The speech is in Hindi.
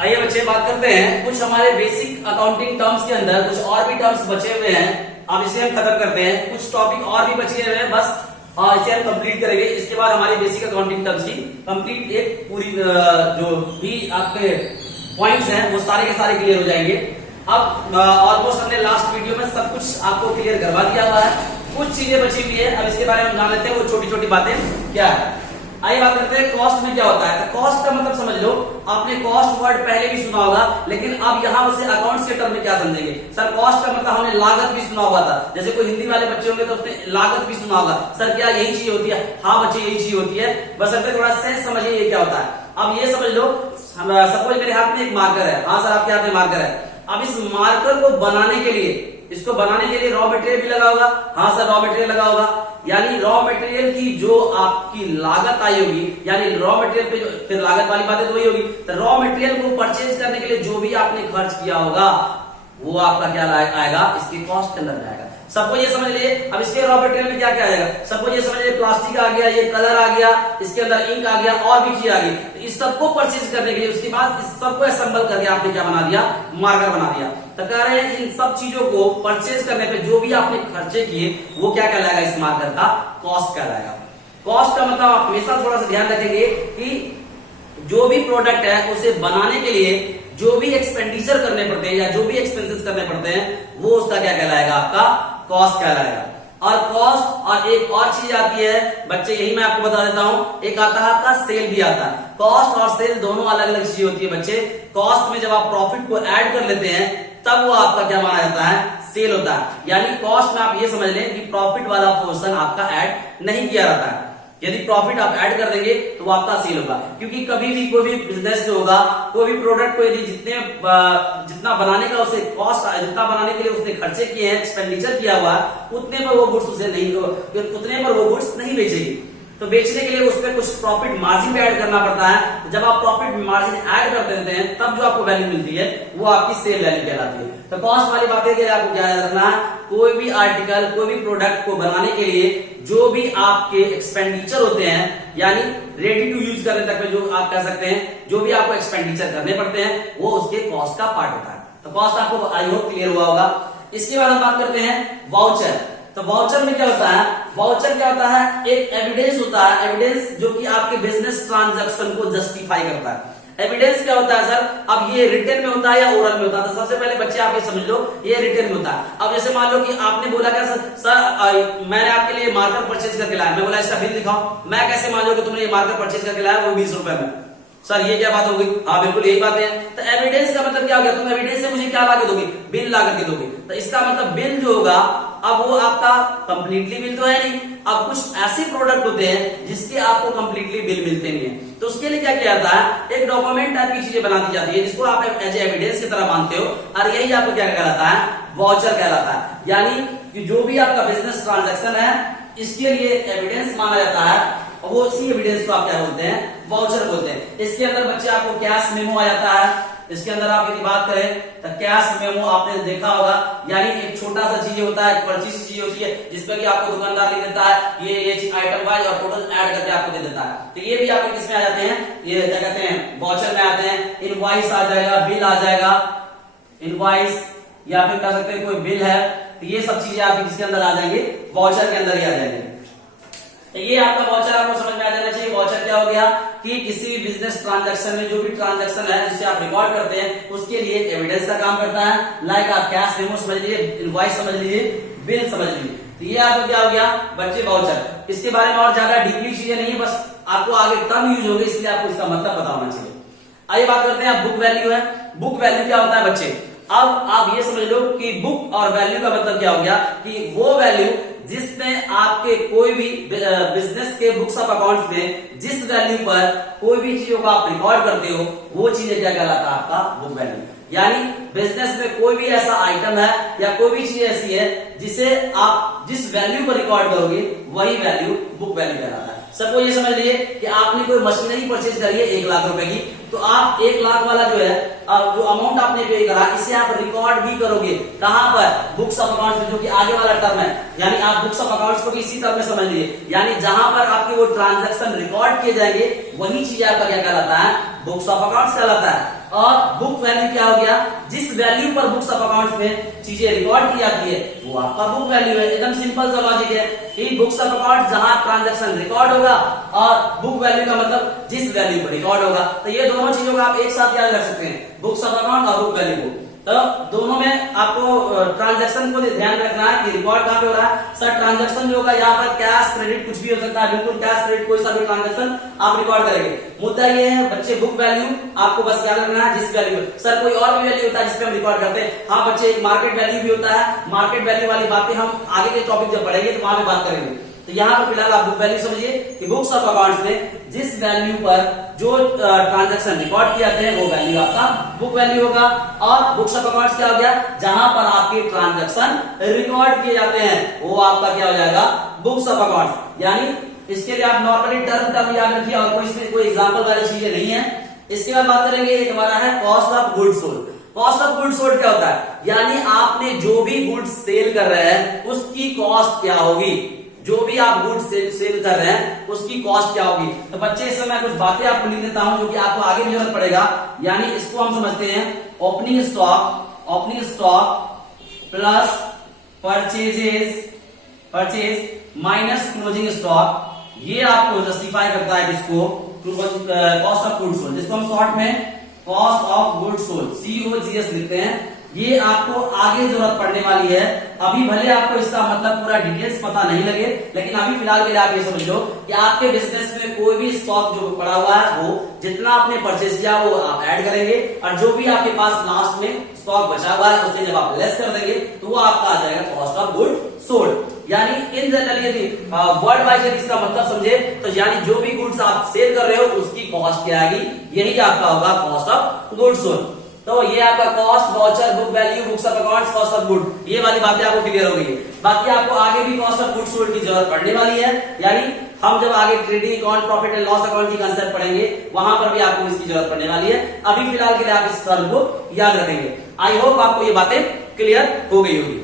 आइए बच्चे बात करते हैं कुछ हमारे बेसिक अकाउंटिंग टर्म्स के अंदर कुछ और भी टर्म्स बचे हुए हैं। अब इसे हम खत्म करते हैं। कुछ टॉपिक और भी बचे हुए हैं, बस इसे हम कंप्लीट करेंगे। इसके बाद हमारी बेसिक अकाउंटिंग टर्म्स की कंप्लीट एक पूरी जो भी आपके पॉइंट्स हैं वो सारे के सारे क्लियर हो जाएंगे। अब ऑलमोस्ट हमने लास्ट वीडियो में सब कुछ आपको क्लियर करवा दिया हुआ है। कुछ चीजें बची हुई है, अब इसके बारे में जान लेते हैं वो छोटी छोटी बातें क्या है। आइए बात करते हैं कॉस्ट में क्या होता है। तो कॉस्ट का मतलब समझ लो, आपने कॉस्ट वर्ड पहले भी सुना होगा, लेकिन अब यहाँ से अकाउंट्स के टर्म में क्या समझेंगे। सर कॉस्ट का मतलब हमने लागत भी सुना हुआ था, जैसे कोई हिंदी वाले बच्चे होंगे तो उसने लागत भी सुना होगा। सर क्या यही चीज होती है? हाँ बच्चे यही चीज होती है, बस अब थोड़ा सेंस समझिए ये क्या होता है। अब ये समझ लो, सपोज मेरे हाथ में एक मार्कर है। हाँ सर आपके हाथ में मार्कर है। अब इस मार्कर को बनाने के लिए, इसको बनाने के लिए रॉ मटेरियल भी लगा होगा। हाँ सर रॉ मटेरियल लगा होगा, यानी रॉ मटेरियल की जो आपकी लागत आई होगी, यानी रॉ मटेरियल पे जो फिर लागत वाली बातें तो वही होगी। तो रॉ मटेरियल को परचेज करने के लिए जो भी आपने खर्च किया होगा वो आपका क्या आएगा, इसकी कॉस्ट के अंदर आएगा। सबको ये समझ लिए। अब इसके रॉ मटेरियल में क्या क्या आएगा, सबको ये समझ लिए, प्लास्टिक आ गया, ये कलर आ गया, इसके अंदर इंक आ गया, और भी चीज आ गई। तो इस सबको परचेज करने के लिए उसके बाद इस सबको असेंबल करके आपने क्या बना दिया, मार्कर बना दिया। तो कह रहे हैं इन सब चीजों को परचेज करने पे जो भी आपने खर्चे किए वो क्या कहलाएगा, इस मार्कर का कॉस्ट कहलाएगा। कॉस्ट का मतलब आप हमेशा थोड़ा सा ध्यान रखेंगे कि जो भी प्रोडक्ट है उसे बनाने के लिए जो भी एक्सपेंडिचर करने पड़ते हैं या जो भी एक्सपेंसेस करने पड़ते हैं वो उसका क्या कहलाएगा, आपका कॉस्ट कहलाएगा। और कॉस्ट और एक और चीज आती है बच्चे, यही मैं आपको बता देता हूं, एक आता है आपका सेल भी आता है। कॉस्ट और सेल दोनों अलग अलग चीज होती है बच्चे। कॉस्ट में जब आप प्रॉफिट को ऐड कर लेते हैं तब वो आपका क्या माना जाता है, सेल होता है। यानी कॉस्ट में आप ये समझ लें कि प्रॉफिट वाला पोर्शन आपका ऐड नहीं किया जाता है। यदि प्रॉफिट आप ऐड कर देंगे तो वो आपका सेल होगा, क्योंकि कभी भी कोई भी बिजनेस जो होगा, कोई भी प्रोडक्ट को यदि जितना बनाने का उसे कॉस्ट, जितना बनाने के लिए उसने खर्चे किए हैं, एक्सपेंडिचर किया हुआ, उतने पर वो गुड्स उसे नहीं, उतने पर वो गुड्स नहीं बेचेगी। तो बेचने के लिए उस पर कुछ प्रॉफिट मार्जिन भी ऐड करना पड़ता है। तो जब आप प्रॉफिट मार्जिन ऐड कर देते हैं तब जो आपको वैल्यू मिलती है वो आपकी सेल वैल्यू कहलाती है। तो कॉस्ट वाली बातें के लिए आपको क्या याद रखना है, कोई भी आर्टिकल, कोई भी प्रोडक्ट को बनाने के लिए जो भी आपके एक्सपेंडिचर होते हैं, यानी रेडी टू यूज करने तक में जो आप कह सकते हैं, जो भी आपको एक्सपेंडिचर करने पड़ते हैं वो उसके कॉस्ट का पार्ट होता है। तो कॉस्ट आपको आई होप क्लियर हुआ होगा। इसके बाद हम बात करते हैं वाउचर। तो वाउचर में क्या होता है, वाउचर क्या होता है, एक एविडेंस होता है, एविडेंस जो कि आपके बिजनेस ट्रांजैक्शन को जस्टिफाई करता है। एविडेंस क्या होता है सर, अब ये रिटन में होता है या ओरल में होता है। तो सबसे पहले बच्चे आप ये समझ लो, ये रिटन में होता है। अब जैसे मान लो कि आपने बोला क्या सर मैंने आपके लिए मार्कर परचेज करके लाया, मैं बोला इसका बिल दिखाओ, मैं कैसे मान लो कि तुमने ये मार्कर परचेज करके लाया वो 20 रुपए में। सर ये क्या बात होगी, हाँ बिल्कुल यही बात है। तो एविडेंस का मतलब क्या हो गया, तुम एविडेंस से मुझे क्या ला के दोगे, बिल ला करके दोगे। तो इसका मतलब बिल जो होगा, अब वो आपका कंप्लीटली बिल तो है नहीं। अब कुछ ऐसे प्रोडक्ट होते हैं जिसके आपको कंप्लीटली बिल मिलते नहीं है, तो उसके लिए क्या किया जाता है, एक डॉक्यूमेंट टाइप की चीजें बना दी जाती है जिसको आप एज एविडेंस की तरह मानते हो, और यही आपको क्या कहलाता है, वाउचर कहलाता है। यानी कि जो भी आपका बिजनेस ट्रांजैक्शन है इसके लिए एविडेंस माना जाता है, और वो इसी एविडेंस को आप क्या बोलते हैं, वाउचर बोलते हैं। इसके अंदर बच्चे आपको कैश मेमो आ जाता है। इसके अंदर आप यदि बात करें तो कैश मेमो आपने देखा होगा, यानी एक छोटा सा चीज होता है, पर्ची सी चीज होती है जिसमें कि आपको दुकानदार लिख देता है ये आइटम वाइज और टोटल ऐड करके आपको दे देता है। तो ये भी आपके किसमें आ जाते हैं, ये क्या कहते हैं, वाउचर में आते हैं। इनवॉइस आ जाएगा, बिल आ जाएगा, इनवॉइस या फिर कह सकते हैं कोई बिल है, तो ये सब चीजें आपके किसके अंदर आ जाएंगे, वाउचर के अंदर ही आ जाएंगे। तो ये आपका वाउचर आपको समझ में आ जाना चाहिए। वाउचर क्या हो गया कि किसी बिजनेस ट्रांजैक्शन में जो भी ट्रांजैक्शन है जिसे आप रिकॉर्ड करते हैं उसके लिए एक एविडेंस का काम करता है। लाइक आप कैश मेमो समझ लीजिए, इनवॉइस समझ लीजिए, बिल समझ लीजिए। तो ये आपको क्या हो गया बच्चे, वाउचर। इसके बारे में और ज्यादा डीपली चीजें नहीं है, बस आपको आगे टर्म यूज होगी इसलिए आपको इसका मतलब पता होना चाहिए। आइए बात करते हैं, बुक वैल्यू है। बुक वैल्यू क्या होता है बच्चे, अब आप ये समझ लो कि बुक और वैल्यू का मतलब क्या हो गया कि वो वैल्यू जिसमें आपके कोई भी बिजनेस के बुक्स ऑफ अकाउंट्स में जिस वैल्यू पर कोई भी चीजों को आप रिकॉर्ड करते हो वो चीजें क्या कहलाता है, आपका बुक वैल्यू। यानी बिजनेस में कोई भी ऐसा आइटम है या कोई भी चीज ऐसी है जिसे आप जिस वैल्यू पर रिकॉर्ड करोगे वही वैल्यू बुक वैल्यू कहलाता है। सबको ये समझ लिए कि आपने कोई मशीनरी परचेज करी है 1 लाख रुपए की, तो आप 1 लाख वाला जो है जो अमाउंट आपने पे करा इसे आप रिकॉर्ड भी करोगे कहां पर, बुक्स ऑफ अकाउंट्स में, जो कि आगे वाला टर्म है। यानी आप बुक्स ऑफ अकाउंट्स को भी इसी टर्म में समझ लीजिए, यानी जहां पर आपके वो ट्रांजैक्शन रिकॉर्ड किए जाएंगे वही चीज आपका क्या कहलाता है, बुक्स ऑफ अकाउंट्स कहलाता है। और बुक वैल्यू क्या हो गया, जिस वैल्यू पर बुक्स ऑफ अकाउंट्स में चीजें रिकॉर्ड की जाती है वो आपका बुक वैल्यू है। एकदम सिंपल सा लॉजिक है कि बुक्स ऑफ अकाउंट जहां ट्रांजैक्शन रिकॉर्ड होगा और बुक वैल्यू का मतलब जिस वैल्यू पर रिकॉर्ड होगा। तो ये दोनों चीजों को आप एक साथ याद रख सकते हैं, बुक्स ऑफ अकाउंट और बुक वैल्यू को। तो दोनों में आपको ट्रांजैक्शन को ध्यान रखना है कि रिकॉर्ड कहां पे हो रहा है। सर ट्रांजैक्शन जो होगा यहाँ पर कैश क्रेडिट कुछ भी हो सकता है, बिल्कुल कैश क्रेडिट कोई सा भी ट्रांजैक्शन आप रिकॉर्ड करेंगे। मुद्दा ये है बच्चे बुक वैल्यू आपको बस याद रखना है जिस वैल्यू। सर कोई और भी वैल्यू होता है जिसपे हम रिकॉर्ड करते हैं, हाँ बच्चे एक मार्केट वैल्यू भी होता है। मार्केट वैल्यू वाली बातें हम आगे के टॉपिक जब पढ़ेंगे तो वहां पे बात करेंगे। तो यहाँ पर फिलहाल आप बुक वैल्यू समझिए कि बुक्स ऑफ अकाउंट्स में जिस वैल्यू पर जो ट्रांजैक्शन रिकॉर्ड किए जाते हैं वो वैल्यू आपका बुक वैल्यू होगा। और बुक्स ऑफ अकाउंट्स क्या हो गया, जहां पर आपके ट्रांजैक्शन रिकॉर्ड किए जाते हैं वो आपका क्या हो जाएगा, बुक्स ऑफ अकाउंट्स। यानी इसके लिए आप नॉर्मली टर्म याद रखिए और कोई एग्जाम्पल वाली चीजें नहीं है। इसके बाद बात करेंगे, एक हमारा है cost of goods sold. Cost of goods sold क्या होता है, यानी आपने जो भी गुड्स सेल कर रहे हैं उसकी कॉस्ट क्या होगी, जो भी आप गुड्स सेल कर रहे हैं उसकी कॉस्ट क्या होगी। तो बच्चे इसमें मैं कुछ बातें आपको लिख देता हूं जो कि आपको आगे भी जरूरत पड़ेगा। यानी इसको हम समझते हैं opening stock plus purchase minus closing stock. ये आपको जस्टिफाई करता है किसको, कॉस्ट ऑफ गुड्स सोल्ड, जिसको हम शॉर्ट में cost of goods sold COGS लिखते हैं। ये आपको आगे जरूरत पड़ने वाली है। अभी भले आपको इसका मतलब पूरा डिटेल्स पता नहीं लगे, लेकिन अभी फिलहाल के लिए आप ये समझ लो कि आपके बिजनेस में कोई भी स्टॉक जो पड़ा हुआ है वो जितना आपने परचेज किया वो आप ऐड करेंगे और जो भी आपके पास लास्ट में स्टॉक बचा हुआ है उसे जब आप लेस कर देंगे तो वो आपका आ जाएगा कॉस्ट ऑफ गुड सोल्ड। यानी इन जनरल यदि वर्ड वाइज यदि इसका मतलब समझे तो यानी जो भी गुड्स आप सेल कर रहे हो उसकी कॉस्ट क्या आएगी, यही आपका होगा कॉस्ट ऑफ गुड सोल्ड। तो ये आपका cost, voucher, book value, books of accounts, cost of good, ये वाली बातें आपको क्लियर हो गई। बाकी आपको आगे भी कॉस्ट ऑफ गुड सोल्ड की जरूरत पड़ने वाली है। यानी हम जब आगे trading account, profit and loss account की कंसेप्ट पढ़ेंगे वहां पर भी आपको इसकी जरूरत पड़ने वाली है। अभी फिलहाल के लिए आप इस टर्म को याद रखेंगे। आई होप आपको ये बातें क्लियर हो गई होगी।